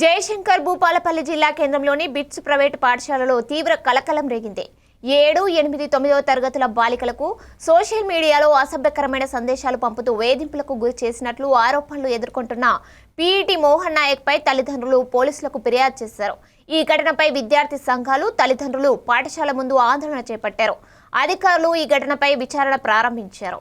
జయశంకర్ భూపాలపల్లి జిల్లా కేంద్రంలోని bits private పాఠశాలలో తీవ్ర కలకలం రేగింది. 7, 8, 9వ తరగతుల బాలికలకు సోషల్ మీడియాలో అసభ్యకరమైన సందేశాలు పంపుతూ వేధింపులకు గురి చేసినట్లు ఆరోపణలు ఎదుర్కొంటున్న పీఈటీ మోహన్ నాయక్ పై తల్లిదండ్రులు పోలీసులకు ఫిర్యాదు చేశారు. ఈ ఘటనపై విద్యార్థి సంఘాలు, తల్లిదండ్రులు పాఠశాల ముందు ఆందోళన చేపట్టారు. అధికారులు ఈ ఘటనపై విచారణ ప్రారంభించారు.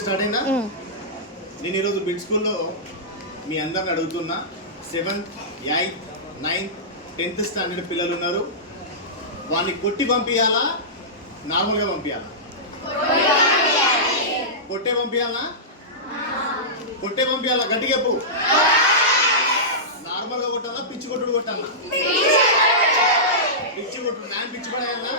స్టార్ట్ అయిందా? నేను ఈరోజు బిడ్ స్కూల్లో మీ అందరిని అడుగుతున్నా. 7th, 8th, 9th, 10th standard పిల్లలు ఉన్నారు. వాడిని కొట్టి పంపించాలా, నార్మల్గా పంపించాలా? కొట్టే పంపించాలా? కొట్టే పంపించాలా? గట్టిగా చెప్పు. నార్మల్గా కొట్టాలా, పిచ్చి కొట్టుడు కొట్టాలా? పిచ్చి కొట్టుడు. నేను పిచ్చి పడేయాలా?